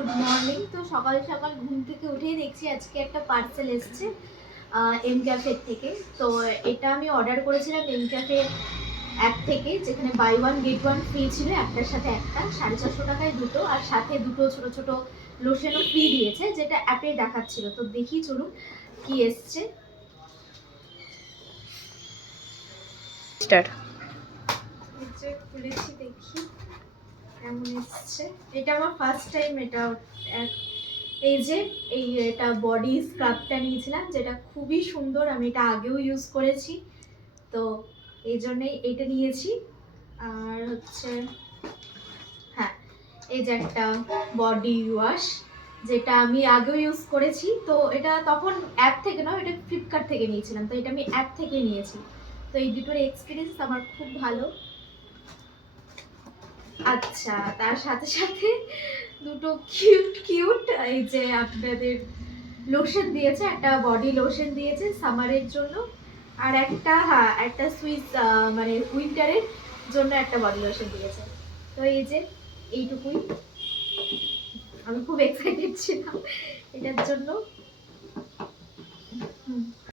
Good morning. তো সকাল সকাল ঘুম থেকে উঠেই দেখছি আজকে একটা পার্সেল এসছে এম ক্যাফে থেকে। তো এটা আমি অর্ডার করেছিলাম এম ক্যাফে অ্যাপ থেকে, যেখানে buy one get one free ছিল, একটার সাথে একটা 450 টাকায় দুটো, আর সাথে দুটো ছোট ছোট লোশনও ফ্রি দিয়েছে, যেটা অ্যাপে দেখাচ্ছিল। তো দেখি চলুন কি এসছে। স্টার্ট। খুলেছি দেখি কেমন এসছে। এটা আমার ফার্স্ট টাইম। এটা এই যে এটা বডি স্ক্রাবটা নিয়েছিলাম, যেটা খুবই সুন্দর, আমি এটা আগেও ইউজ করেছি, তো এই জন্যই এটা নিয়েছি। আর হচ্ছে হ্যাঁ, এই যে একটা বডি ওয়াশ, যেটা আমি আগেও ইউজ করেছি। তো এটা তখন অ্যাপ থেকে নয়, এটা ফ্লিপকার্ট থেকে নিয়েছিলাম, তো এটা আমি অ্যাপ থেকে নিয়েছি। তো এই দুটোর এক্সপিরিয়েন্স আমার খুব ভালো। আচ্ছা, তার সাথে সাথে দুটো কিউট কিউট এই যে আপনাদের লোশন দিয়েছে, একটা বডি লোশন দিয়েছে সামারের জন্য, আর একটা একটা সুইস মানে উইন্টারের জন্য একটা বডি লোশন দিয়েছে। তো এই যে এইটুকুই, আমি খুব এক্সাইটেড ছিলাম এটার জন্য।